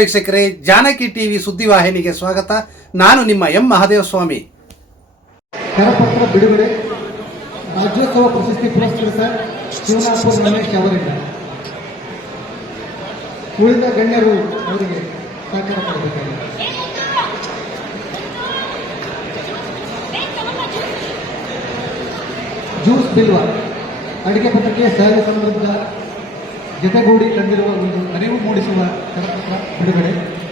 ವೀಕ್ಷಕರೇ, ಜಾನಕಿ ಟಿವಿ ಸುದ್ದಿವಾಹಿನಿಗೆ ಸ್ವಾಗತ. ನಾನು ನಿಮ್ಮ ಎಂ ಮಹಾದೇವಸ್ವಾಮಿ. ಕರಪತ್ರ ಬಿಡುಗಡೆ ರಾಜ್ಯೋತ್ಸವ ಪ್ರಶಸ್ತಿ ಪುರಸ್ಕೃತ ಶಿವನಾಥ್ ರಮೇಶ್ ಅವರಿಂದ. ಉಳಿದ ಗಣ್ಯರು ಅವರಿಗೆ ಸಹಕಾರ ಕೊಡಬೇಕಾಗಿದೆ ಜ್ಯೂಸ್ ಬಿಲ್ವ ಅಡಿಗೆ ಪತ್ರಕ್ಕೆ ಸಹಜ ಸಮೃದ್ಧ ಜೊತೆಗೂಡಿ ತಂದಿರುವ ಒಂದು ಅರಿವು ಮೂಡಿಸುವ ಕರಪತ್ರ ಬಿಡುಗಡೆ.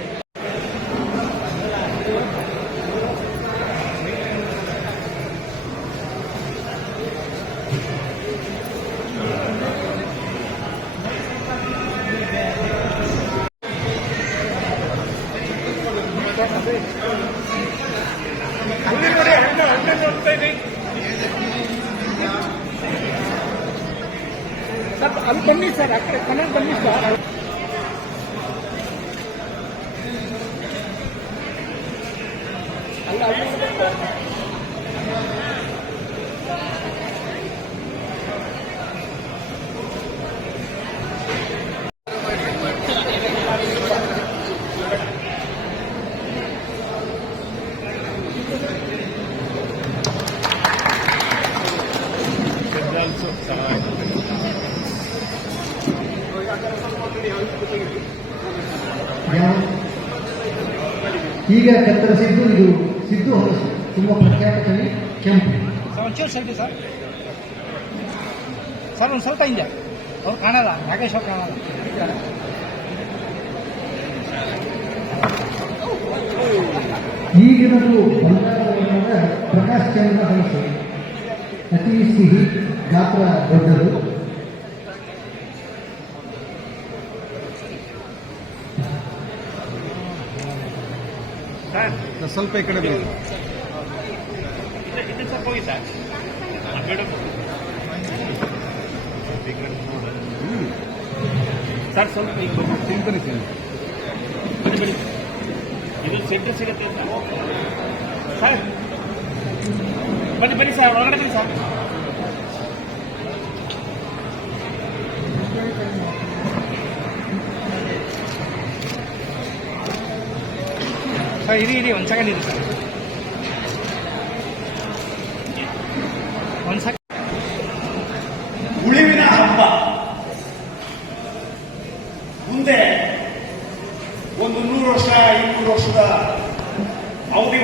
ಈಗ ಕತ್ತರಿಸಿದ್ದು ಇದು ಸಿದ್ದು ಹೊಲಸು ತುಂಬಾ ಪ್ರಖ್ಯಾತ ಕವಿ ಕೆಂಪು. ಸರ್ ಒಂದು ಸ್ವಲ್ಪ ಹಿಂದೆ. ಅವ್ರು ಕಾಣಲ್ಲ ನಾಗೇಶ್ ಅವ್ರು ಕಾಣಲ್ಲ. ಈಗಿನದು ಪ್ರಕಾಶ್ ಚಂದ್ರ ಹೊಲಸು ಅತಿ ಸಿಹಿ ಗಾತ್ರ ದೊಡ್ಡದು. ಸ್ವಲ್ಪ ಈ ಕಡೆ ಹೋಗಿ ಸರ್ ಸರ್, ಸ್ವಲ್ಪ ಈಗ ಬನ್ನಿ. ಬನ್ನಿ ಇದು ಸೆಂಟರ್ ಸಿಗುತ್ತೆ ಸರ್, ಬನ್ನಿ ಬನ್ನಿ ಸರ್ ಒಳಗಡೆ ಬನ್ನಿ ಸರ್. ಇರಿ ಇರಿ ಒಂದು ಸೆಕೆಂಡ್ ಇರಿ ಉಳಿವಿನ ಹಬ್ಬ ಮುಂದೆ ಒಂದು ನೂರು ವರ್ಷ ಇನ್ನೂರು ವರ್ಷದ ಅವಧಿ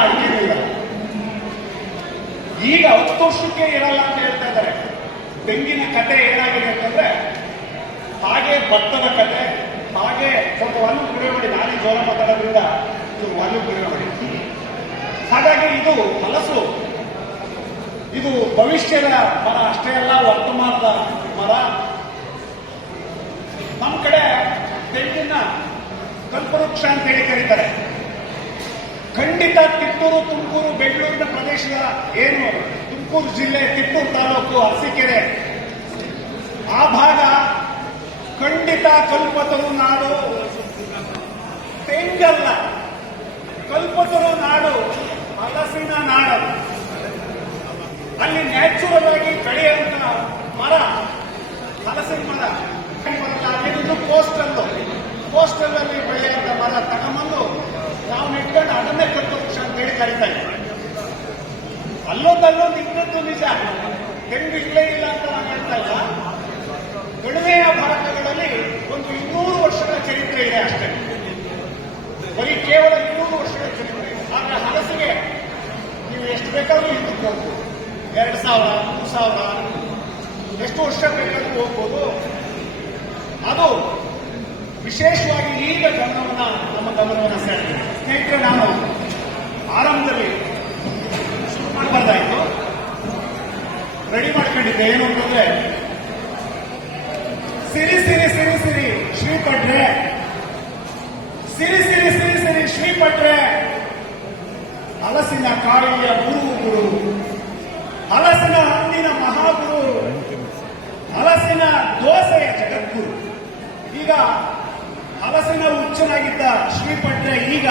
ಅಡಿಕೆಗಳಿಲ್ಲ ಈಗ ಹತ್ತು ವರ್ಷಕ್ಕೆ ಇರಲ್ಲ ಅಂತ ಹೇಳ್ತಾ ಇದ್ದಾರೆ ತೆಂಗಿನ ಕತೆ ಏನಾಗಿದೆ ಅಂತಂದ್ರೆ ಹಾಗೆ ಭತ್ತದ ಕತೆ ಹಾಗೆ ಸ್ವಲ್ಪ ವಾಲ್ಯೂಮ್ ಕಡಿಮೆ ಮಾಡಿ ನಾನೇ ಜೋರ ಮಾತಾಡೋದ್ರಿಂದ ಇದು ವಾಲ್ಯೂಮ್ ಕಡಿಮೆ ಮಾಡಿ. ಹಾಗಾಗಿ ಇದು ಹಲಸು ಇದು ಭವಿಷ್ಯದ ಮರ ಅಷ್ಟೇ ಅಲ್ಲ ವರ್ತಮಾನದ ಮರ. ನಮ್ಮ ಕಡೆ ತೆಂಗಿನ ಕಲ್ಪವೃಕ್ಷ ಅಂತ ಹೇಳಿ ಕರೀತಾರೆ. ಖಂಡಿತ ತಿಪ್ಪೂರು ತುಮಕೂರು, ಬೆಂಗಳೂರಿನ ಪ್ರದೇಶದ ಏನು ತುಮಕೂರು ಜಿಲ್ಲೆ ತಿಪ್ಪೂರು ತಾಲೂಕು, ಅರಸೀಕೆರೆ, ಆ ಭಾಗ ಖಂಡಿತ ಕಲ್ಪತರು ನಾಡು. ತೆಂಗಲ್ಲ ಕಲ್ಪತರು ನಾಡು ಹಲಸಿನ ನಾಡು. ಅಲ್ಲಿ ನ್ಯಾಚುರಲ್ ಆಗಿ ಬೆಳೆಯುವಂತ ಮರ, ಹಲಸಿನ ಮರ ಇದು ಕೋಸ್ಟಲ್ ಕೋಸ್ಟಲ್ ಅಲ್ಲಿ ಬೆಳೆಯುವಂತ ಮರ. ತಗೊಂಬಂದು ನಾವು ನೆಟ್ಕೊಂಡು ಅದನ್ನೇ ಅಂತ ಹೇಳಿ ಕರಿತಾ ಇದ್ದೀವಿ ಅಲ್ಲೊಂದಲ್ಲೊಂದು ಇದ್ದದ್ದು ನಿಜ. ತೆಂಗು ಇಲ್ಲೇ ಇಲ್ಲ ಅಂತ ನಾನು ಹೇಳ್ತಾ ಇಲ್ಲ. ಕಣಿವೆಯ ಭಾರತಗಳಲ್ಲಿ ಒಂದು ಇನ್ನೂರು ವರ್ಷಗಳ ಚರಿತ್ರೆ ಇದೆ ಅಷ್ಟೇ. ಬರೀ ಕೇವಲ ಇನ್ನೂರು ವರ್ಷಗಳ ಚರಿತ್ರೆ. ಆದ್ರೆ ಹಲಸಿಗೆ ನೀವು ಎಷ್ಟು ಬೇಕಾದ್ರೂ ಹೋಗ್ಬೋದು. ಎರಡು ಸಾವಿರ, ಮೂರು ಸಾವಿರ, ಎಷ್ಟು ವರ್ಷ ಬೇಕಾದ್ರೂ ಹೋಗ್ಬೋದು. ಅದು ವಿಶೇಷವಾಗಿ ಈಗ ಗಮನವನ್ನ, ನಮ್ಮ ಗಮನವನ್ನ ಸೇರಿದೆ ಸ್ನೇಹಿತರೆ, ನಾನು ಆರಂಭದಲ್ಲಿ ಶುರು ಮಾಡಬಾರ್ದಾಯ್ತು. ರೆಡಿ ಮಾಡ್ಕೊಂಡಿದ್ದೆ. ಏನು ಅಂತಂದ್ರೆ ಸಿರಿ ಸಿರಿ ಸಿರಿ ಸಿರಿ. ಶ್ರೀಪಟ್ರೆ. ಸಿರಿ ಸಿರಿ ಸಿರಿ ಸಿರಿ. ಶ್ರೀಪಟ್ರೆ. ಹಲಸಿನ ಕಾಳಿಯ ಗುರು ಗುರು ಹಲಸಿನ ಹಣ್ಣಿನ ಮಹಾಗುರು. ಹಲಸಿನ ದೋಸೆಯ ಜಗದ್ಗುರು. ಈಗ ಹಲಸಿನ ಹುಚ್ಚನಾಗಿದ್ದ ಶ್ರೀಪಟ್ರೆ ಈಗ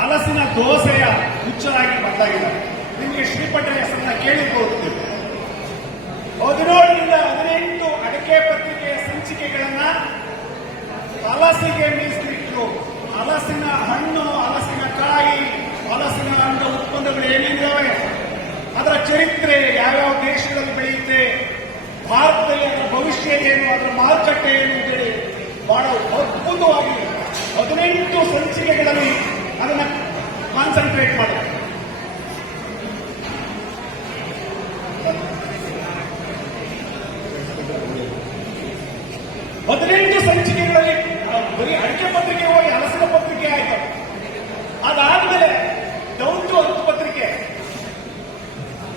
ಹಲಸಿನ ದೋಸೆಯ ಹುಚ್ಚನಾಗಿ ಬದಲಾಗಿದ್ದಾರೆ ನಿಮಗೆ ಶ್ರೀಪಟ್ರೆ ಹೆಸರನ್ನ ಕೇಳಿರ್ಬೋದು ನೀವು. ಅಡಿಕೆ ಪತ್ರಿಕೆಯ ಸಂಚಿಕೆಗಳನ್ನ ಹಲಸಿಗೆ ಮೀಸಲಿಟ್ಟು ಹಲಸಿನ ಹಣ್ಣು, ಹಲಸಿನ ಕಾಯಿ, ಹಲಸಿನ ಹಣ್ಣು ಉತ್ಪನ್ನಗಳು ಏನಿದ್ದಾವೆ? ಅದರ ಚರಿತ್ರೆ ಯಾವ್ಯಾವ ದೇಶದಲ್ಲಿ ಬೆಳೆಯುತ್ತೆ? ಭಾರತದಲ್ಲಿ ಅದರ ಭವಿಷ್ಯ ಏನು? ಅದರ ಮಾರುಕಟ್ಟೆ ಏನು ಅಂತೇಳಿ ಬಹಳ ಅದ್ಭುತವಾಗಿ ಹದಿನೆಂಟು ಸಂಚಿಕೆಗಳಲ್ಲಿ ಅದನ್ನ ಕಾನ್ಸಂಟ್ರೇಟ್ ಮಾಡಿದೆ ಹದಿನೆಂಟು ಸಂಚಿಕೆಗಳಲ್ಲಿ ಆ, ಬರೀ ಅಡಿಕೆ ಪತ್ರಿಕೆ ಹೋಗಿ ಹಲಸಿನ ಪತ್ರಿಕೆ ಆಯ್ತು ಅದಾದ್ಮೇಲೆ ಡೌನ್ ಟು ಅರ್ತ್ ಪತ್ರಿಕೆ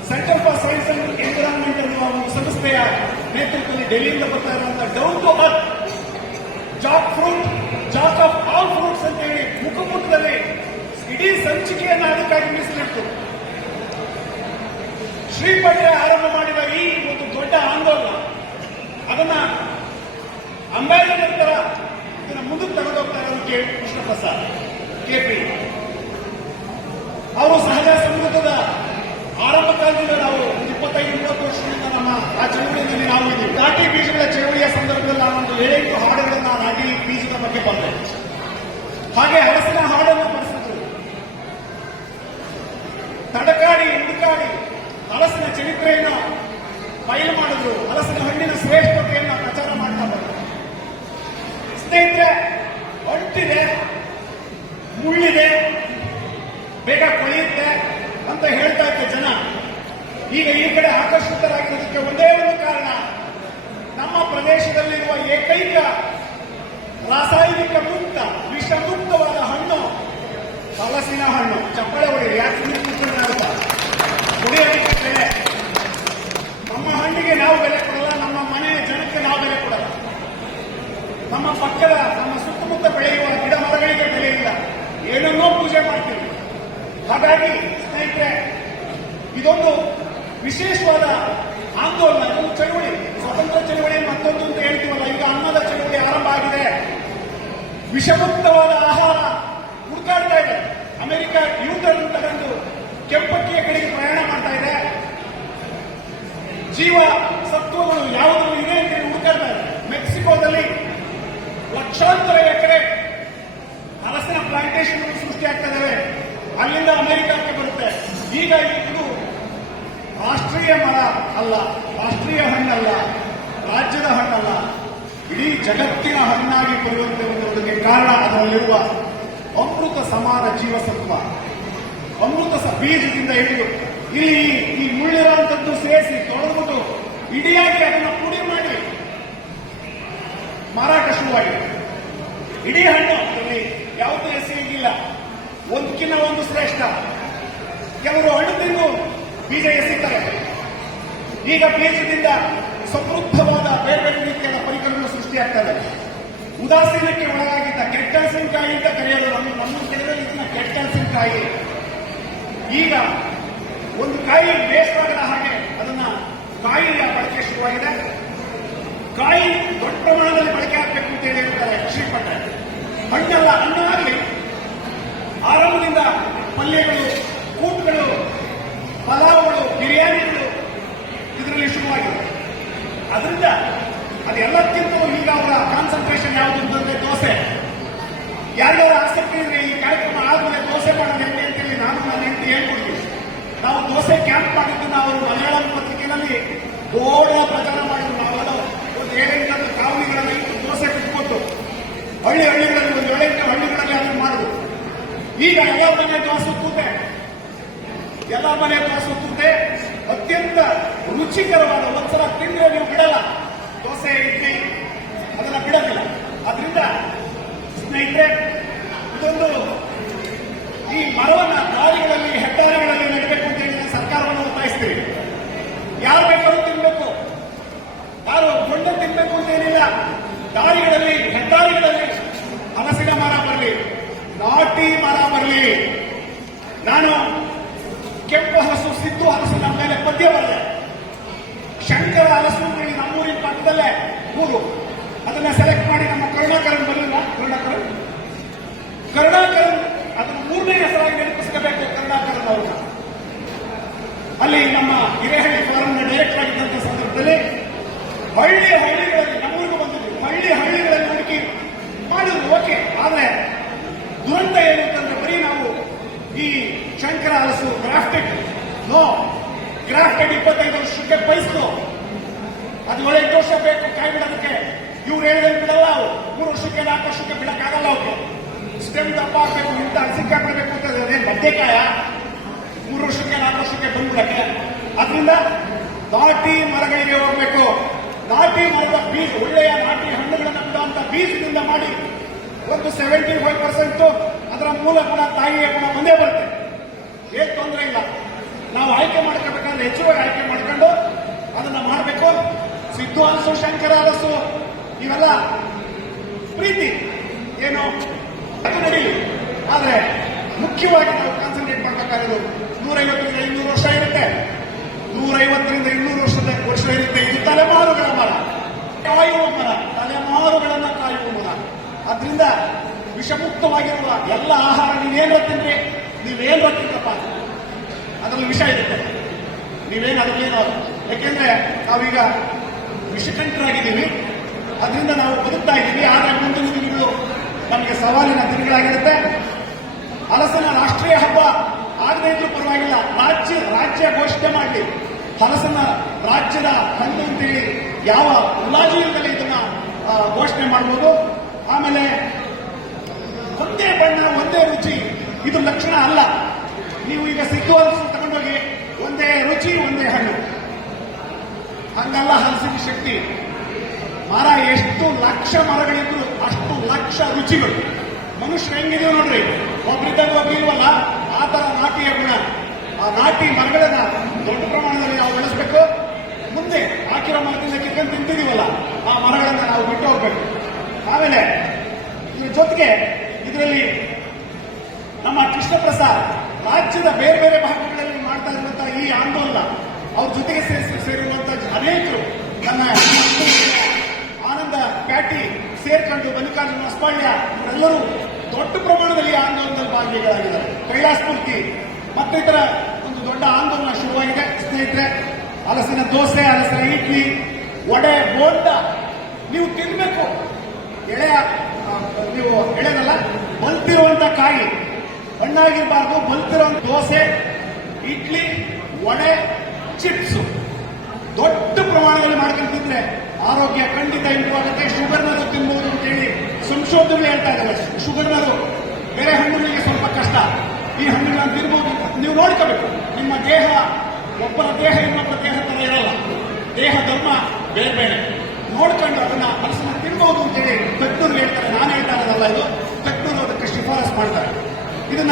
Centre for Science and Environment ಅನ್ನುವ ಒಂದು ಸಂಸ್ಥೆಯ ನೇತೃತ್ವದಲ್ಲಿ ಡೆಲ್ಲಿಯಿಂದ ಬರ್ತಾ ಇರುವಂತಹ Down to Earth jack fruit jack of all fruits ಅಂತ ಹೇಳಿ ಮುಖಪುಟದಲ್ಲಿ ಇಡೀ ಸಂಚಿಕೆಯನ್ನು ಅದಕ್ಕಾಗಿ ಮೀಸಲಿಟ್ಟು ಶ್ರೀಪಟ್ರೆ ಆರಂಭ ಮಾಡಿದ ಈ ಒಂದು ದೊಡ್ಡ ಆಂದೋಲನ, ಅದನ್ನ ಅಂಬೇಡ್ಕರ್ ನಂತರ ಇದನ್ನ ಮುಂದಕ್ಕೆ ತಗೊಂಡೋಗ್ತಾ ಅವರು ಕೆ. ಕೃಷ್ಣ ಪ್ರಸಾದ್ ಕೆಪಿ ಅವರು ಸಹಜ ಸಂಗೀತದ ಆರಂಭ ಕಾಲದಿಂದ ನಾವು ಒಂದು ಇಪ್ಪತ್ತೈದು, ಮೂವತ್ತು ವರ್ಷದಿಂದ ನಮ್ಮ ಆ ಚಳುವಳಿಯಲ್ಲಿ ನಾವು ಇದ್ದೀವಿ. ನಾಟಿ ಬೀಜಗಳ ಚಳುವಳಿಯ ಸಂದರ್ಭದಲ್ಲಿ ನಾನೊಂದು ಏಳೆಂಟು ಹಾಡುಗಳನ್ನ ನಾಟಿ ಬೀಜದ ಬಗ್ಗೆ ಬಂದೆ. ಹಾಗೆ ಹಲಸಿನ ಹಾಡನ್ನು ಪಡಿಸಿದ್ರು ತಡಕಾಡಿ ಹಲಸಿನ ಚರಿತ್ರೆಯನ್ನು ಬಯಲು ಮಾಡಿದ್ರು. ಹಲಸಿನ ಹಣ್ಣಿನ ಶ್ರೇಷ್ಠತೆಯನ್ನು ಪ್ರಚಾರ ಮಾಡ್ತಾ ಬಂದರು. ಸ್ನೇಹಿತರೆ ಹೊಟ್ಟಿದೆ ಮುಳ್ಳಿದೆ, ಬೇಗ ಕೊಳೆಯುತ್ತೆ ಅಂತ ಹೇಳ್ತಾ ಇದ್ದ ಜನ. ಈಗ ಈ ಕಡೆ ಆಕರ್ಷಿತರಾಗಿರೋದಕ್ಕೆ ಒಂದೇ ಒಂದು ಕಾರಣ. ನಮ್ಮ ಪ್ರದೇಶದಲ್ಲಿರುವ ಏಕೈಕ ರಾಸಾಯನಿಕ ಮುಕ್ತ ವಿಷ ಮುಕ್ತವಾದ ಹಣ್ಣು ಹಲಸಿನ ಹಣ್ಣು. ಚಪ್ಪಳೆ ಹೊಡೆಯಿರಿ ಯಾಕೆ ಸುಮ್ಮನೆ ಹಣ್ಣಿಗೆ ನಾವು ಬೆಲೆ ಕೊಡಲ್ಲ, ನಮ್ಮ ಮನೆಯ ಜನಕ್ಕೆ ನಾವು ಬೆಲೆ ಕೊಡಲ್ಲ. ನಮ್ಮ ಪಕ್ಕದ, ನಮ್ಮ ಸುತ್ತಮುತ್ತ ಬೆಳೆಯುವ ಗಿಡ ಮರಗಳಿಗೆ ಬೆಲೆ ಇಲ್ಲ. ಏನನ್ನೋ ಪೂಜೆ ಮಾಡ್ತೀವಿ. ಹಾಗಾಗಿ ಸ್ನೇಹಿತರೆ, ಇದೊಂದು ವಿಶೇಷವಾದ ಆಂದೋಲನ, ಇದೊಂದು ಚಳುವಳಿ. ಸ್ವತಂತ್ರ ಚಳುವಳಿ ಮತ್ತೊಂದು ಅಂತ ಹೇಳ್ತೀವಲ್ಲ, ಈಗ ಅನ್ನದ ಚಳುವಳಿ ಆರಂಭ ಆಗಿದೆ. ವಿಷಮುಕ್ತವಾದ ಆಹಾರ ಹುಡುಕಾಡ್ತಾ ಇದೆ. ಅಮೆರಿಕ ಯೂಟರ್ನ್ ತಗೊಂಡು ಕೆಂಪಕ್ಕಿಯ ಕಡೆಗೆ ಪ್ರಯಾಣ ಮಾಡ್ತಾ ಇದೆ. ಜೀವ ಸತ್ವಗಳು ಯಾವುದನ್ನು ಇದೆ ಅಂತ ಹುಡುಕಾಡ್ತಾ ಇದೆ ಮೆಕ್ಸಿಕೋದಲ್ಲಿ ಲಕ್ಷಾಂತರ ಎಕರೆ ಹಲಸಿನ ಪ್ಲಾಂಟೇಶನ್ ಸೃಷ್ಟಿಯಾಗ್ತದೆ ಅಲ್ಲಿಂದ ಅಮೆರಿಕಕ್ಕೆ ಬರುತ್ತೆ. ಈಗ ಇದು ರಾಷ್ಟ್ರೀಯ ಮರ ಅಲ್ಲ, ರಾಷ್ಟ್ರೀಯ ಹಣ್ಣಲ್ಲ, ರಾಜ್ಯದ ಹಣ್ಣಲ್ಲ. ಇಡೀ ಜಗತ್ತಿನ ಹಣ್ಣಾಗಿ ಒಂದಕ್ಕೆ ಕಾರಣ ಅದರಲ್ಲಿರುವ ಅಮೃತ ಸಮಾನ ಜೀವಸತ್ವ, ಅಮೃತ ಬೀಜದಿಂದ ಹಿಡಿದು ಇಲ್ಲಿ ಈ ಮುಳ್ಳಿರುವಂತದ್ದು ಸೇರಿಸಿ ತೊಳೆದ್ಬಿಟ್ಟು ಇಡಿಯಾಗಿ ಅದನ್ನು ಪುಡಿ ಮಾಡಿ. ಮಾರಾಟ ಶುರುವಾಗಿದೆ. ಇಡೀ ಹಣ್ಣು ಅದರಲ್ಲಿ ಯಾವುದೇ ಎಸೆಯಿಲ್ಲ ಒಂದಕ್ಕಿಂತ ಒಂದು ಶ್ರೇಷ್ಠ. ಕೆಲವರು ಹಣ್ಣು ತಿಂದು ಬೀಜ ಎಸೆಯುತ್ತಾರೆ. ಈಗ ಬೀಜದಿಂದ ಸಮೃದ್ಧವಾದ ಬೇರೆ ಬೇರೆ ರೀತಿಯಾದ ಪರಿಕರಗಳು ಸೃಷ್ಟಿಯಾಗ್ತದೆ ಉದಾಸೀನಕ್ಕೆ ಒಳಗಾಗಿದ್ದ ಕೆಟ್ಟ ಹಲಸಿನಕಾಯಿ ಅಂತ ಕರೆಯೋದು ನಮ್ಮ ನಮ್ಮ ಕೆಲವೇ ಇದನ್ನ ಕೆಟ್ಟ ಹಲಸಿನಕಾಯಿ ಈಗ ಒಂದು ಕಾಯಿ ವೇಸ್ಟ್ ಆಗದ ಹಾಗೆ ಅದನ್ನ ಕಾಯಿಯ ಬಳಕೆ ಶುರುವಾಗಿದೆ. ಕಾಯಿ ದೊಡ್ಡ ಪ್ರಮಾಣದಲ್ಲಿ ಬಳಕೆ ಆಗಬೇಕು ಅಂತ ಹೇಳಿ ಹೇಳ್ತಾರೆ ಶ್ರೀಪಟ್ಟ ಹಣ್ಣೆಲ್ಲ ಹಣ್ಣಾಗಲಿ, ಆರಂಭದಿಂದ ಪಲ್ಯಗಳು, ಕೂಟ್ಗಳು, ಪಲಾವ್ಗಳು, ಬಿರಿಯಾನಿಗಳು ಇದರಲ್ಲಿ ಶುರುವಾಗಿದೆ ಅದರಿಂದ ಅದೆಲ್ಲಕ್ಕಿಂತ ಈಗ ಅವರ ಕಾನ್ಸಂಟ್ರೇಷನ್ ಯಾವುದು ಅಂತಂದ್ರೆ ದೋಸೆ. ಯಾರಿಗಾರ ಆಸಕ್ತಿ ಇದ್ರೆ ಈ ಕಾರ್ಯಕ್ರಮ ಆದ್ಮೇಲೆ ದೋಸೆ ಮಾಡೋದು ಹೆಂಗೆ ಅಂತೇಳಿ ನಾನು ನನ್ನ ಹೆಂಡತಿ ಹೇಳ್ಕೊಡ್ತೀನಿ. ನಾವು ದೋಸೆ ಕ್ಯಾಂಪ್ ಮಾಡಿದ್ದನ್ನು ಅವರು ಮಲಯಾಳಂ ಪತ್ರಿಕೆಯಲ್ಲಿ ದೊಡ್ಡ ಪ್ರಚಾರ ಮಾಡಿದ್ರು. ನಾವೆಲ್ಲ ಒಂದು ಏಳೆಂಟು ಕಾವಲಿಗಳಲ್ಲಿ ದೋಸೆ ಬಿಟ್ಕೊಟ್ಟು ಹಳ್ಳಿ ಹಳ್ಳಿಗಳಲ್ಲಿ, ಒಂದು ಏಳೆಂಟು ಹಳ್ಳಿಗಳಲ್ಲಿ ಅದನ್ನು ಮಾಡಿದ್ರು. ಈಗ ಎಲ್ಲ ಮನೆ ದೋಸೆ ಕೂತೆ, ಎಲ್ಲ ಮನೆ ದೋಸೆ ಕೂತೆ, ಅತ್ಯಂತ ರುಚಿಕರವಾದ ಒಂದ್ಸಲ ತಿಂದ್ರೆ ನೀವು ಬಿಡಲ್ಲ. ದೋಸೆ ಇಡ್ಲಿ ಅದನ್ನ ಬಿಡೋದಿಲ್ಲ. ಅದರಿಂದ ಸ್ನೇಹಿತರೆ, ಇದೊಂದು ಈ ಮರವನ್ನ ದಾರಿಗಳಲ್ಲಿ ಹೆದ್ದಾರಿಗಳಲ್ಲಿ ನೆಡಬೇಕು ಅಂತ ಹೇಳಿ ಸರ್ಕಾರವನ್ನು ಒತ್ತಾಯಿಸ್ತೀವಿ ಯಾರು ಬೇಕಾದ್ರೂ ತಿನ್ಬೇಕು ಯಾರು ಗೊಂಡ ಏನಿಲ್ಲ. ದಾರಿಗಳಲ್ಲಿ, ಹೆದ್ದಾರಿಗಳಲ್ಲಿ ಹಲಸಿನ ಮರ ಬರಲಿ, ನಾಟಿ ಮರ ಬರಲಿ. ನಾನು ಕೆಂಪು ಹಲಸು ಸಿದ್ದು ಹಲಸು ನಮ್ಮ ಮೇಲೆ ಪದ್ಯ ಬರಲೆ ಶಂಕರ ಹಲಸು ನಮ್ಮೂರಿನ ಪಕ್ಕದಲ್ಲೇ ಊರು ಅದನ್ನ ಸೆಲೆಕ್ಟ್ ಮಾಡಿ ನಮ್ಮ ಕರುಣಾಕರನ್ ಬರಲಿಲ್ಲ ಕರುಣಾಕರನ್? ಕರುಣಾಕರನ್ ಅದನ್ನು ಮೂರನೇ ಹೆಸರಾಗಿ ನೆನಪಿಸ್ಕೋಬೇಕು ಕರುಣಾಕರನ್ ಅಲ್ಲಿ ನಮ್ಮ ಹಿರೇಹಳ್ಳಿ ಫಾರಂನ ಡೈರೆಕ್ಟರ್ ಆಗಿದ್ದಂಥ ಸಂದರ್ಭದಲ್ಲಿ ಹಳ್ಳಿ ಹಳ್ಳಿಗಳಲ್ಲಿ ನಮ್ಮೂರಿಗೂ ಬಂದಿದ್ವಿ ಹಳ್ಳಿ ಹಳ್ಳಿಗಳಲ್ಲಿ ಹುಡುಕಿ ಮಾಡಿದ್ರು, ಓಕೆ. ಆದ್ರೆ ದುರಂತ ಏನು ಅಂತಂದ್ರೆ ಬರೀ ನಾವು ಈ ಶಂಕರ ಹಲಸು ಗ್ರಾಫ್ಟೆಡ್, ನೋ, ಗ್ರಾಫ್ಟೆಡ್ ಇಪ್ಪತ್ತೈದು ವರ್ಷಕ್ಕೆ ಬಯಸ್ತು. ಅದು ಏಳೆಂಟು ವರ್ಷ ಬೇಕು, ಕಾಯಿ ಬಿಡೋದಕ್ಕೆ. ಇವ್ರು ಹೇಳಿದ್ರೆ ಬಿಡಲ್ಲ ಅವು ಮೂರು ವರ್ಷಕ್ಕೆ ನಾಲ್ಕು ವರ್ಷಕ್ಕೆ ಬಿಡಕ್ಕಾಗಲ್ಲ ಅವರು ಸ್ಟೆಮ್ ದಪ್ಪ ಹಾಕ್ಬೇಕು ಇಂಥ ಅಂತ ಅದೇ ಬಡ್ಡೆಕಾಯ ಮೂರು ವರ್ಷಕ್ಕೆ, ನಾಲ್ಕು ವರ್ಷಕ್ಕೆ ಬಂದ್ಬಿಡಕ್ಕೆ. ಅದರಿಂದ ದಾಟಿ ಮರಗಳಿಗೆ ಹೋಗ್ಬೇಕು. ನಾಟಿ ಮಾಡುವ ಬೀಜ, ಒಳ್ಳೆಯ ನಾಟಿ ಹಣ್ಣುಗಳನ್ನು ಕೊಡುವಂತಹ ಬೀಜದಿಂದ ಮಾಡಿ ಒಂದು ಸೆವೆಂಟಿ ಫೈವ್ ಪರ್ಸೆಂಟ್ ಅದರ ಮೂಲ ಗುಣ ತಾಯಿಯ ಗುಣ ಮುಂದೆ ಬರುತ್ತೆ. ಏನ್ ತೊಂದರೆ ಇಲ್ಲ. ನಾವು ಆಯ್ಕೆ ಮಾಡ್ಕೋಬೇಕಂದ್ರೆ ಹೆಚ್ಚುವರಿ ಆಯ್ಕೆ ಮಾಡ್ಕೊಂಡು ಅದನ್ನ ಮಾಡಬೇಕು. ಸಿದ್ದು ಅರಸು ಶಂಕರ ಅರಸು ಇವೆಲ್ಲ ಪ್ರೀತಿ. ಏನು? ಅದು ನಡೀಲಿ. ಆದ್ರೆ ಮುಖ್ಯವಾಗಿ ನಾವು ಕಾನ್ಸಂಟ್ರೇಟ್ ಮಾಡ್ಬೇಕಾಗಿರೋದು ನೂರೈವತ್ತರಿಂದ ಇನ್ನೂರು ವರ್ಷ ಇರುತ್ತೆ. ನೂರೈವತ್ತರಿಂದ ಇನ್ನೂರು ವರ್ಷದ ವರ್ಷ ಇರುತ್ತೆ. ಇದು ತಲೆಮಾರುಗಳ ಮರ. ಕಾಯುವ ಮರ. ತಲೆಮಾರುಗಳನ್ನ ಕಾಯುವ ಮರ. ಅದರಿಂದ ವಿಷಮುಕ್ತವಾಗಿರುವ ಎಲ್ಲ ಆಹಾರ ನೀವೇನು ತಿಂದ್ರೆ ನೀವೇನು ಬರ್ತಿದ್ದಪ್ಪ ಅದರಲ್ಲಿ ವಿಷ ಇರುತ್ತೆ. ನೀವೇನು ಅದರಲ್ಲೇನೋ ಯಾಕೆಂದ್ರೆ ನಾವೀಗ ವಿಷಕಂಠರಾಗಿದ್ದೀವಿ. ಅದರಿಂದ ನಾವು ಬದುಕ್ತಾ ಇದ್ದೀವಿ. ಆದರೆ ಮುಂದಿನ ದಿನಗಳು ನಮಗೆ ಸವಾಲಿನ ದಿನಗಳಾಗಿರುತ್ತೆ. ಅಲಸನ ರಾಷ್ಟ್ರೀಯ ಹಬ್ಬ. ಆಗದೇ ಇದ್ರೂ ಪರವಾಗಿಲ್ಲ. ರಾಜ್ಯ ರಾಜ್ಯ ಘೋಷಣೆ ಮಾಡಲಿ. ಹಲಸನ್ನ ರಾಜ್ಯದ ಹಣ್ಣು ಅಂತೇಳಿ ಯಾವ ಇಲ್ಲದೆ ಇದನ್ನ ಘೋಷಣೆ ಮಾಡಬಹುದು ಆಮೇಲೆ ಒಂದೇ ಬಣ್ಣ, ಒಂದೇ ರುಚಿ ಇದು ಲಕ್ಷಣ ಅಲ್ಲ. ನೀವು ಈಗ ಸಿದ್ದು ತಗೊಂಡೋಗಿ ಒಂದೇ ರುಚಿ, ಒಂದೇ ಹಣ್ಣು. ಹಂಗಲ್ಲ ಹಲಸಿನ ಶಕ್ತಿ. ಮರ ಎಷ್ಟು ಲಕ್ಷ ಮರಗಳಿದ್ರು ಅಷ್ಟು ಲಕ್ಷ ರುಚಿಗಳು. ಮನುಷ್ಯ ಹೆಂಗಿದೀವಿ ನೋಡ್ರಿ, ಒಬ್ರಿದ್ದಾಗ ಒಬ್ಬಿಲ್ವಲ್ಲ ಆ ತರ ನಾಟಿಯ ಗುಣ. ಆ ನಾಟಿ ಮರಗಳನ್ನ ದೊಡ್ಡ ಪ್ರಮಾಣದಲ್ಲಿ ನಾವು ಬೆಳೆಸಬೇಕು. ಮುಂದೆ ಹಾಕಿರೋ ಮರದಿಂದ ಕಿತ್ಕೊಂಡು ತಿಂತಿದೀವಲ್ಲ, ಆ ಮರಗಳನ್ನ ನಾವು ಬಿಟ್ಟು ಹೋಗ್ಬೇಕು. ಆಮೇಲೆ ಇದ್ರ ಜೊತೆಗೆ ಇದರಲ್ಲಿ ನಮ್ಮ ಕೃಷ್ಣ ಪ್ರಸಾದ್ ರಾಜ್ಯದ ಬೇರೆ ಬೇರೆ ಭಾಗಗಳಲ್ಲಿ ಮಾಡ್ತಾ ಇರುವಂತಹ ಈ ಆಂದೋಲನ, ಅವ್ರ ಜೊತೆಗೆ ಸೇರಿಸಿ ಸೇರಿರುವಂತಹ ಅನೇಕರು ನನ್ನ ಆನಂದ ಪ್ಯಾಟಿ ಸೇರ್ಕೊಂಡು ಮಲ್ಲಿಕಾರ್ಜುನ ಹೊಸಪಾಳ್ಯ ಇವರೆಲ್ಲರೂ ದೊಡ್ಡ ಪ್ರಮಾಣದಲ್ಲಿ ಆಂದೋಲನದಲ್ಲಿ ಭಾಗಿಗಳಾಗಿದ್ದಾರೆ. ಕೈಲಾಸ್ಪೂರ್ತಿ ಮತ್ತಿತರ ದೊಡ್ಡ ಆಂದೋಲನ ಶುರುವಾಗಿದೆ. ಸ್ನೇಹಿತರೆ ಹಲಸಿನ ದೋಸೆ ಹಲಸಿನ ಇಡ್ಲಿ, ವಡೆ, ಬೋಂಡ ನೀವು ತಿನ್ಬೇಕು. ಎಳೆಯ ನೀವು ಎಳೆನಲ್ಲ, ಬಲ್ತಿರುವಂತ ಕಾಯಿ. ಹಣ್ಣಾಗಿರಬಾರ್ದು, ಬಲ್ತಿರುವಂತ ದೋಸೆ, ಇಡ್ಲಿ, ವಡೆ, ಚಿಪ್ಸ್. ದೊಡ್ಡ ಪ್ರಮಾಣದಲ್ಲಿ ಮಾಡ್ಕೊಂತಿದ್ರೆ ಆರೋಗ್ಯ ಖಂಡಿತ ಇಂಪ್ರೂವ್ ಆಗುತ್ತೆ. ಶುಗರ್ನರು ತಿನ್ಬಹುದು ಅಂತೇಳಿ ಸಂಶೋಧನೆ ಹೇಳ್ತಾ ಇದ್ದಾರೆ ಶುಗರ್ನದು ಬೇರೆ ಹಣ್ಣುಗಳಿಗೆ ಸ್ವಲ್ಪ ಕಷ್ಟ. ಈ ಹಣ್ಣುಗಳನ್ನು ತಿನ್ಬಹುದು ನೀವು ನೋಡ್ಕೋಬೇಕು. ನಿಮ್ಮ ದೇಹ, ಒಬ್ಬರ ದೇಹ ಇನ್ನೊಬ್ಬರ ದೇಹ ತರ ಇರಲ್ಲ. ದೇಹ, ಧರ್ಮ ಬೇರೆ ಬೇರೆ. ನೋಡ್ಕೊಂಡು ಅದನ್ನ ಮನಸ್ಸನ್ನ ತಿನ್ಬಹುದು ಅಂತೇಳಿ ತಜ್ಞರು ಹೇಳ್ತಾರೆ. ನಾನು ಹೇಳ್ತಾ ಇರೋದಲ್ಲ ಇದು. ತಜ್ಞರು ಅದಕ್ಕೆ ಶಿಫಾರಸ್ ಮಾಡ್ತಾರೆ. ಇದನ್ನ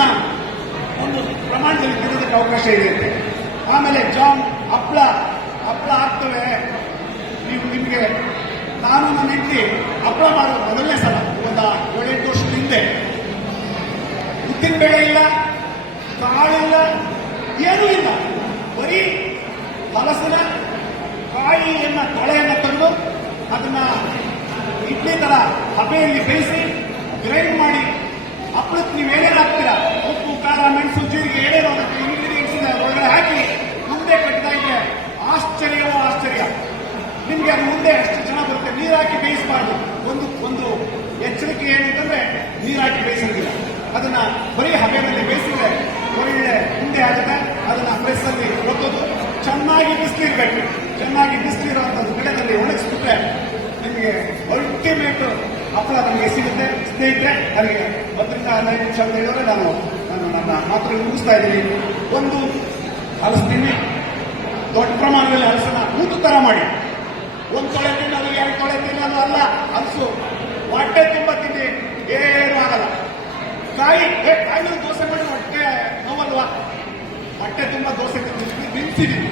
ಒಂದು ಪ್ರಮಾಣದಲ್ಲಿ ತಿನ್ನೋದಕ್ಕೆ ಅವಕಾಶ ಇದೆ ಅಂತೆ ಆಮೇಲೆ ಜಾಮ್ ಹಪ್ಪಳ ಹಪ್ಪಳ ಆಗ್ತವೆ. ನೀವು ನಿಮಗೆ, ನಾನು ನನ್ನ ಹೆಂಡತಿ ಹಪ್ಪಳ ಮಾಡೋದು ಮೊದಲನೇ ಸಲ. ಒಂದು ಏಳೆಂಟು ವರ್ಷದ ಹಿಂದೆ. ಉದ್ದಿನ ಬೇಳೆ ಇಲ್ಲ. ಕಾಳಿಲ್ಲ ಏನೂ ಇಲ್ಲ. ಬರೀ ಹಲಸಿನ ಕಾಯಿಯನ್ನ ಕಳೆಯನ್ನು ತಂದು ಅದನ್ನ ಇಡ್ಲಿ ತರ ಹಬೆಯಲ್ಲಿ ಬೇಯಿಸಿ ಗ್ರೈಂಡ್ ಮಾಡಿ ಹಪ್ಪಳಕ್ಕೆ ನೀವು ಏನೇನು ಹಾಕ್ತೀರಾ? ಉಪ್ಪು, ಖಾರ, ಮೆಣಸು, ಜೀರಿಗೆ, ಏನೇನು ಅದಕ್ಕೆ ಇಂಗ್ರೀಡಿಯೆಂಟ್ಸ್ ಇದೆ ಹಾಕಿ ಮುಂದೆ ಕಟ್ತಾ ಇದ್ರೆ ಆಶ್ಚರ್ಯವೋ ಆಶ್ಚರ್ಯ. ನಿಮ್ಗೆ ಅದು ಮುಂದೆ ಅಷ್ಟು ಚೆನ್ನಾಗಿ ಬರುತ್ತೆ. ನೀರು ಹಾಕಿ ಬೇಯಿಸಬಾರ್ದು. ಒಂದು ಒಂದು ಎಚ್ಚರಿಕೆ ಏನಂತಂದ್ರೆ ನೀರು ಹಾಕಿ ಬೇಯಿಸೋದಿಲ್ಲ. ಅದನ್ನ ಬರೀ ಹಬೆಯಲ್ಲಿ ಬೇಯಿಸಿದ್ರೆ ಒಳ್ಳೆ ಆದರೆ ಅದನ್ನ ಪ್ರೆಸ್ ಅಲ್ಲಿ ಒತ್ತೋದು. ಚೆನ್ನಾಗಿ ಬಿಸಿಲಿರ್ಬೇಕು. ಚೆನ್ನಾಗಿ ಬಿಸಿಲಿರುವಂತದ್ದು ಗಿಡದಲ್ಲಿ ಒಣಗಿಸ್ಬಿಟ್ರೆ ನಿಮಗೆ ಅಲ್ಟಿಮೇಟ್ ಹಪ್ಪಳ ನಮಗೆ ಸಿಗುತ್ತೆ. ಸ್ನೇಹಿತರೆ, ನನಗೆ ಭದ್ರಿಂದ ಹದಿನೈದು ನಿಮಿಷ ಅಂತ ಹೇಳಿದ್ರೆ ನಾನು ನಾನು ನನ್ನ ಮಾತು ಮುಗಿಸ್ತಾ ಇದ್ದೀನಿ. ಒಂದು ಹಲಸ್ತೀನಿ ದೊಡ್ಡ ಪ್ರಮಾಣದಲ್ಲಿ ಹಲಸನ್ನ ಕೂತು ತರ ಮಾಡಿ. ಒಂದು ತೊಳೆ ತಿನ್ನೋದು ಎರಡು ತೊಳೆ ತಿನ್ನೋದು ಅಲ್ಲ ಹಲಸು ಹೊಟ್ಟೆ ತುಂಬ ತಿಂಡಿ. ಏನು ಆಗಲ್ಲ. ಕಾಯಿ ಕಾಯಿ ದೋಸೆ ಮಾಡಿ ಹೊಟ್ಟೆ ತುಂಬ ದೋಸೆ ತಿಂದಿದ್ವಿ ತಿನ್ಸಿದೀವಿ.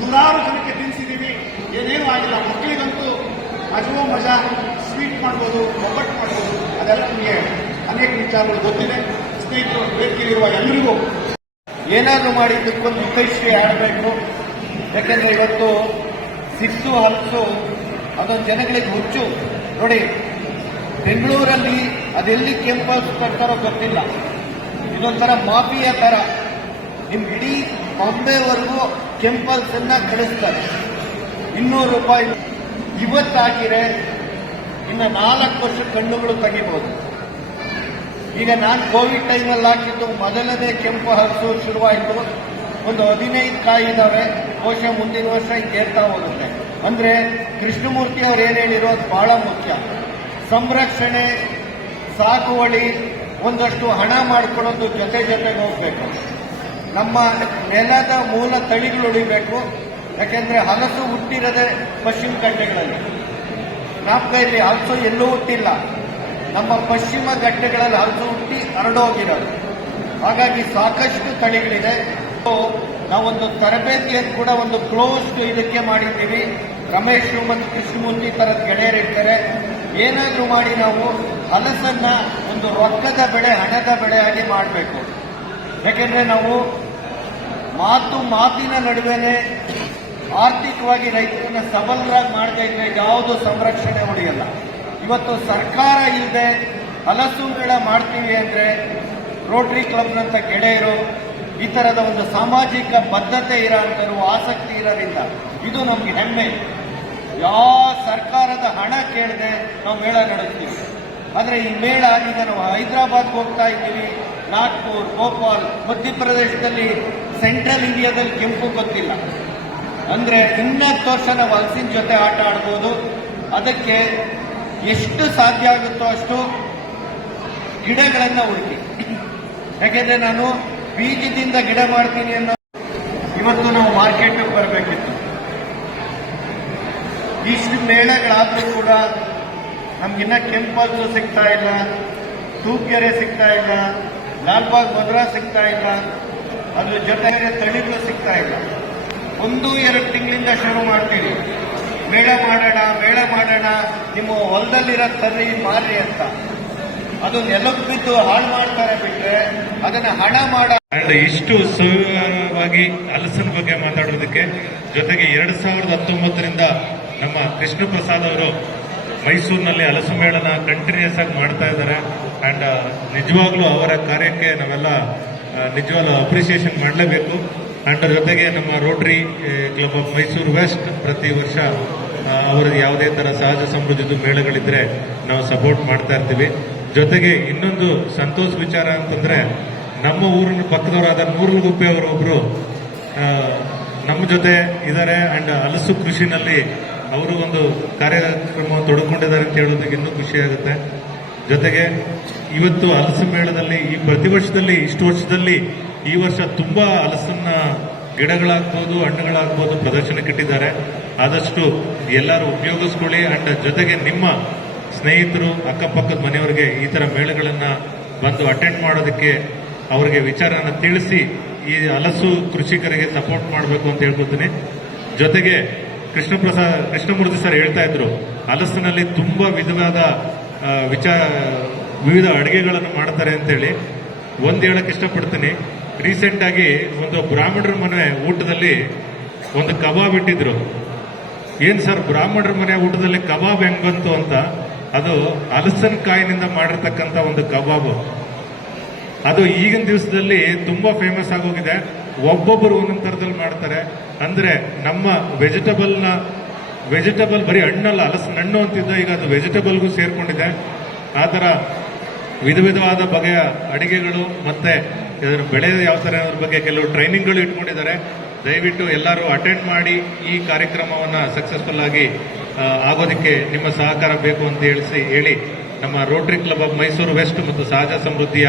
ನೂರಾರು ಜನಕ್ಕೆ ತಿನ್ಸಿದೀವಿ. ಏನೇನೂ ಆಗಿಲ್ಲ. ಮಕ್ಕಳಿಗಂತೂ ಮಜವೋ ಮಜಾ, ಸ್ವೀಟ್ ಮಾಡ್ಬೋದು, ಒಬ್ಬಟ್ಟು ಮಾಡ್ಬೋದು, ಅದೆಲ್ಲ ನಮಗೆ ಅನೇಕ ವಿಚಾರಗಳು ಗೊತ್ತಿದೆ. ಸ್ನೇಹಿತರು ಬೇಕಿರುವ ಎಲ್ಲರಿಗೂ ಏನಾದರೂ ಮಾಡಿ ಇದಕ್ಕೊಂದು ಮುಖೈಶ್ರೀ ಆಡಬೇಕು ಯಾಕೆಂದ್ರೆ ಇವತ್ತು ಸಿಕ್ಸು ಹಲಸು, ಅದೊಂದು ಜನಗಳಿಗೆ ಹುಚ್ಚು. ನೋಡಿ, ಬೆಂಗಳೂರಲ್ಲಿ ಅದೆಲ್ಲಿ ಕೆಂಪಲ್ಸ್ ಕಟ್ತಾರೋ ಗೊತ್ತಿಲ್ಲ. ಇದೊಂಥರ ಮಾಫಿಯಾ ತರ ನಿಮ್ಗೆ ಇಡೀ ಬಾಂಬೆವರೆಗೂ ಕೆಂಪಲ್ಸ್ ಅನ್ನ ಕಳಿಸ್ತಾರೆ. ಇನ್ನೂರು ರೂಪಾಯಿ ಇವತ್ತು ಇನ್ನ ನಾಲ್ಕು ವರ್ಷ ಕಣ್ಣುಗಳು ತೆಗಿಬಹುದು ಈಗ ನಾನು ಕೋವಿಡ್ ಟೈಮಲ್ಲಿ ಹಾಕಿದ್ದು ಮೊದಲನೇ ಕೆಂಪು ಹಸು ಶುರುವಾಯಿತು. ಒಂದು ಹದಿನೈದು ಕಾಯಿ ಇದಾವೆ. ಕೋಶ ಮುಂದಿನ ವರ್ಷ ಕೇಳ್ತಾ ಹೋಗುತ್ತೆ. ಅಂದ್ರೆ ಕೃಷ್ಣಮೂರ್ತಿ ಅವ್ರು ಏನ್ ಹೇಳಿರೋದು ಬಹಳ ಮುಖ್ಯ. ಸಂರಕ್ಷಣೆ, ಸಾಗುವಳಿ, ಒಂದಷ್ಟು ಹಣ ಮಾಡಿಕೊಡೋದು ಜೊತೆ ಜೊತೆಗೆ ಹೋಗ್ಬೇಕು. ನಮ್ಮ ನೆಲದ ಮೂಲ ತಳಿಗಳು ಉಳಿಬೇಕು. ಯಾಕೆಂದ್ರೆ ಹಲಸು ಹುಟ್ಟಿರದೆ ಪಶ್ಚಿಮ ಘಟ್ಟಗಳಲ್ಲಿ ನಾಪ್ಕೈಲಿ ಹಲಸು ಎಲ್ಲೂ ಹುಟ್ಟಿಲ್ಲ. ನಮ್ಮ ಪಶ್ಚಿಮ ಘಟ್ಟಗಳಲ್ಲಿ ಹಲಸು ಹುಟ್ಟಿ ಹರಡೋಗಿರೋದು ಹಾಗಾಗಿ ಸಾಕಷ್ಟು ತಳಿಗಳಿದೆ. ನಾವೊಂದು ತರಬೇತಿಯನ್ನು ಕೂಡ ಒಂದು ಕ್ಲೋಸ್ ಇದಕ್ಕೆ ಮಾಡಿದ್ದೀವಿ. ರಮೇಶ್ ಮತ್ತು ಕೃಷ್ಣಮೂರ್ತಿ ತರದ ಗೆಳೆಯರಿರ್ತಾರೆ ಏನಾದರೂ ಮಾಡಿ ನಾವು ಹಲಸನ್ನ ಒಂದು ರೊಕ್ಕದ ಬೆಳೆ, ಹಣದ ಬೆಳೆಯಾಗಿ ಮಾಡಬೇಕು. ಯಾಕೆಂದ್ರೆ ನಾವು ಮಾತು ಮಾತಿನ ನಡುವೆನೆ ಆರ್ಥಿಕವಾಗಿ ರೈತರನ್ನ ಸಬಲರಾಗಿ ಮಾಡದೇ ಇದ್ರೆ ಯಾವುದು ಸಂರಕ್ಷಣೆ ಉಳಿಯಲ್ಲ ಇವತ್ತು ಸರ್ಕಾರ ಇಲ್ಲದೆ ಹಲಸು ಮೇಳ ಮಾಡ್ತೀವಿ ಅಂದ್ರೆ ರೋಟರಿ ಕ್ಲಬ್ನಂತ ಗೆಳೆಯರು ಈ ತರದ ಒಂದು ಸಾಮಾಜಿಕ ಬದ್ಧತೆ ಇರೋ ಆಸಕ್ತಿ ಇರೋದ್ರಿಂದ ಇದು ನಮ್ಗೆ ಹೆಮ್ಮೆ. ಯಾವ ಸರ್ಕಾರದ ಹಣ ಕೇಳದೆ ನಾವು ಮೇಳ ನಡೆಸ್ತೀವಿ. ಆದ್ರೆ ಈ ಮೇಳ ಈಗ ನಾವು ಹೈದರಾಬಾದ್ಗೆ ಹೋಗ್ತಾ ಇದ್ದೀವಿ, ನಾಗ್ಪುರ್, ಭೋಪಾಲ್, ಮಧ್ಯಪ್ರದೇಶದಲ್ಲಿ ಸೆಂಟ್ರಲ್ ಇಂಡಿಯಾದಲ್ಲಿ ಕೆಂಪು ಗೊತ್ತಿಲ್ಲ. ಅಂದ್ರೆ ಇನ್ನತ್ತು ವರ್ಷ ನಾವು ಹಲಸಿನ ಜೊತೆ ಆಟ ಆಡ್ಬೋದು. ಅದಕ್ಕೆ ಎಷ್ಟು ಸಾಧ್ಯ ಆಗುತ್ತೋ ಅಷ್ಟು ಗಿಡಗಳನ್ನ ಹುಡುಕಿ. ಯಾಕೆಂದ್ರೆ ನಾನು ಬೀಜದಿಂದ ಗಿಡ ಮಾಡ್ತೀನಿ ಅನ್ನೋ ಇವತ್ತು ನಾವು ಮಾರ್ಕೆಟ್ಗೆ ಬರಬೇಕಿತ್ತು. ಇಷ್ಟು ಮೇಳಗಳಾದ್ರೂ ಕೂಡ ನಮ್ಗಿನ್ನ ಕೆಂಪಲ್ಸು ಸಿಗ್ತಾ ಇಲ್ಲ ತೂಕೆರೆ ಸಿಗ್ತಾ ಇಲ್ಲ, ಲಾಲ್ಬಾಗ್ ಮಧುರಾ ಸಿಗ್ತಾ ಇಲ್ಲ. ಅದ್ರ ಜೊತೆಗೆ ತಳಿಗಳು ಸಿಗ್ತಾ ಇಲ್ಲ. ಒಂದು, ಎರಡು ತಿಂಗಳಿಂದ ಶುರು ಮಾಡ್ತೀವಿ. ಮೇಳ ಮಾಡೋಣ ಮೇಳ ಮಾಡೋಣ, ನಿಮ್ಮ ಹೊಲದಲ್ಲಿರೋ ತರ್ರಿ ಮಾರ್ರಿ ಅಂತ. ಅದು ನೆಲಕ್ಕೆ ಬಿದ್ದು ಹಾಳು ಮಾಡ್ತಾರೆ ಬಿಟ್ರೆ ಅದನ್ನ ಹಣ ಮಾಡ ಇಷ್ಟು ಸವಿವರವಾಗಿ ಹಲಸಿನ ಬಗ್ಗೆ ಮಾತಾಡೋದಕ್ಕೆ ಜೊತೆಗೆ ಎರಡ್ ಸಾವಿರದ ಹತ್ತೊಂಬತ್ತರಿಂದ ನಮ್ಮ ಕೃಷ್ಣ ಪ್ರಸಾದ್ ಅವರು ಮೈಸೂರಿನಲ್ಲಿ ಹಲಸು ಮೇಳನ ಕಂಟಿನ್ಯೂಸ್ ಆಗಿ ಮಾಡ್ತಾ ಇದ್ದಾರೆ. ಅಂಡ್ ನಿಜವಾಗ್ಲೂ ಅವರ ಕಾರ್ಯಕ್ಕೆ ನಾವೆಲ್ಲ ನಿಜವಾಗ್ಲೂ ಅಪ್ರಿಸಿಯೇಷನ್ ಮಾಡಲೇಬೇಕು. ಅಂಡ್ ಜೊತೆಗೆ ನಮ್ಮ Rotary Club of Mysuru West ಪ್ರತಿ ವರ್ಷ ಅವರದ್ದು ಯಾವುದೇ ಥರ ಸಹಜ ಸಮೃದ್ಧಿದು ಮೇಳಗಳಿದ್ರೆ ನಾವು ಸಪೋರ್ಟ್ ಮಾಡ್ತಾ ಇರ್ತೀವಿ. ಜೊತೆಗೆ ಇನ್ನೊಂದು ಸಂತೋಷ ವಿಚಾರ ಅಂತಂದ್ರೆ ನಮ್ಮ ಊರಿನ ಪಕ್ಕದವರಾದ ನೂರ್ಲಗುಪ್ಪೆ ಅವರೊಬ್ರು ಆ, ನಮ್ಮ ಜೊತೆ ಇದ್ದಾರೆ ಅಂಡ್ ಹಲಸು ಕೃಷಿನಲ್ಲಿ ಅವರು ಒಂದು ಕಾರ್ಯಕ್ರಮ ತೊಡಕೊಂಡಿದ್ದಾರೆ ಅಂತ ಹೇಳೋದಕ್ಕೆ ಇನ್ನೂ ಖುಷಿ ಆಗುತ್ತೆ. ಜೊತೆಗೆ ಇವತ್ತು ಹಲಸು ಮೇಳದಲ್ಲಿ, ಈ ಪ್ರತಿ ವರ್ಷದಲ್ಲಿ, ಇಷ್ಟು ವರ್ಷದಲ್ಲಿ ಈ ವರ್ಷ ತುಂಬಾ ಹಲಸನ್ನ ಗಿಡಗಳಾಗ್ಬೋದು, ಹಣ್ಣುಗಳಾಗ್ಬೋದು ಪ್ರದರ್ಶನ ಕಿಟ್ಟಿದ್ದಾರೆ. ಆದಷ್ಟು ಎಲ್ಲರೂ ಉಪಯೋಗಿಸ್ಕೊಳ್ಳಿ ಅಂಡ್ ಜೊತೆಗೆ ನಿಮ್ಮ ಸ್ನೇಹಿತರು, ಅಕ್ಕಪಕ್ಕದ ಮನೆಯವರಿಗೆ ಈ ತರ ಮೇಳಗಳನ್ನ ಬಂದು ಅಟೆಂಡ್ ಮಾಡೋದಕ್ಕೆ ಅವರಿಗೆ ವಿಚಾರನ ತಿಳಿಸಿ, ಈ ಹಲಸು ಕೃಷಿಕರಿಗೆ ಸಪೋರ್ಟ್ ಮಾಡಬೇಕು ಅಂತ ಹೇಳ್ಕೊತೀನಿ ಜೊತೆಗೆ ಕೃಷ್ಣ ಪ್ರಸಾದ್ ಕೃಷ್ಣಮೂರ್ತಿ ಸರ್ ಹೇಳ್ತಾ ಇದ್ರು ಹಲಸಿನಲ್ಲಿ ತುಂಬಾ ವಿಧವಾದ ವಿಚಾರ ವಿವಿಧ ಅಡುಗೆಗಳನ್ನು ಮಾಡ್ತಾರೆ ಅಂತೇಳಿ ಒಂದು ಹೇಳಕ್ ಇಷ್ಟಪಡ್ತೀನಿ. ರೀಸೆಂಟ್ ಆಗಿ ಒಂದು ಬ್ರಾಹ್ಮಣರ ಮನೆ ಊಟದಲ್ಲಿ ಒಂದು ಕಬಾಬ್ ಇಟ್ಟಿದ್ರು. ಏನ್ ಸರ್ ಬ್ರಾಹ್ಮಣರ ಮನೆ ಊಟದಲ್ಲಿ ಕಬಾಬ್ ಹೆಂಗ್ ಬಂತು ಅಂತ? ಅದು ಹಲಸನ್ ಕಾಯಿನಿಂದ ಮಾಡಿರ್ತಕ್ಕಂಥ ಒಂದು ಕಬಾಬ್. ಅದು ಈಗಿನ ದಿವಸದಲ್ಲಿ ತುಂಬಾ ಫೇಮಸ್ ಆಗೋಗಿದೆ. ಒಬ್ಬೊಬ್ಬರು ಒಂದೊಂದು ಥರದಲ್ಲಿ ಮಾಡ್ತಾರೆ. ಅಂದ್ರೆ ನಮ್ಮ ವೆಜಿಟಬಲ್ನ ವೆಜಿಟಬಲ್ ಬರೀ ಹಣ್ಣಲ್ಲ ಹಲಸಿನ ಹಣ್ಣು ಅಂತಿದ್ದ, ಈಗ ಅದು ವೆಜಿಟಬಲ್ಗೂ ಸೇರ್ಕೊಂಡಿದೆ. ಆ ತರ ವಿಧ ವಿಧವಾದ ಬಗೆಯ ಅಡಿಗೆಗಳು ಮತ್ತೆ ಇದನ್ನು ಬೆಳೆ ಯಾವ ಥರ ಅನ್ನೋದ್ರ ಬಗ್ಗೆ ಕೆಲವು ಟ್ರೈನಿಂಗ್ಗಳು ಇಟ್ಕೊಂಡಿದ್ದಾರೆ. ದಯವಿಟ್ಟು ಎಲ್ಲರೂ ಅಟೆಂಡ್ ಮಾಡಿ ಈ ಕಾರ್ಯಕ್ರಮವನ್ನು ಸಕ್ಸಸ್ಫುಲ್ ಆಗಿ ಆಗೋದಕ್ಕೆ ನಿಮ್ಮ ಸಹಕಾರ ಬೇಕು ಅಂತ ಹೇಳಿಸಿ, ಹೇಳಿ ನಮ್ಮ Rotary Club of Mysuru West ಮತ್ತು ಸಹಜ ಸಮೃದ್ಧಿಯ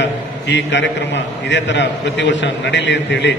ಈ ಕಾರ್ಯಕ್ರಮ ಇದೇ ತರ ಪ್ರತಿ ವರ್ಷ ನಡೀಲಿ ಅಂತ ಹೇಳಿ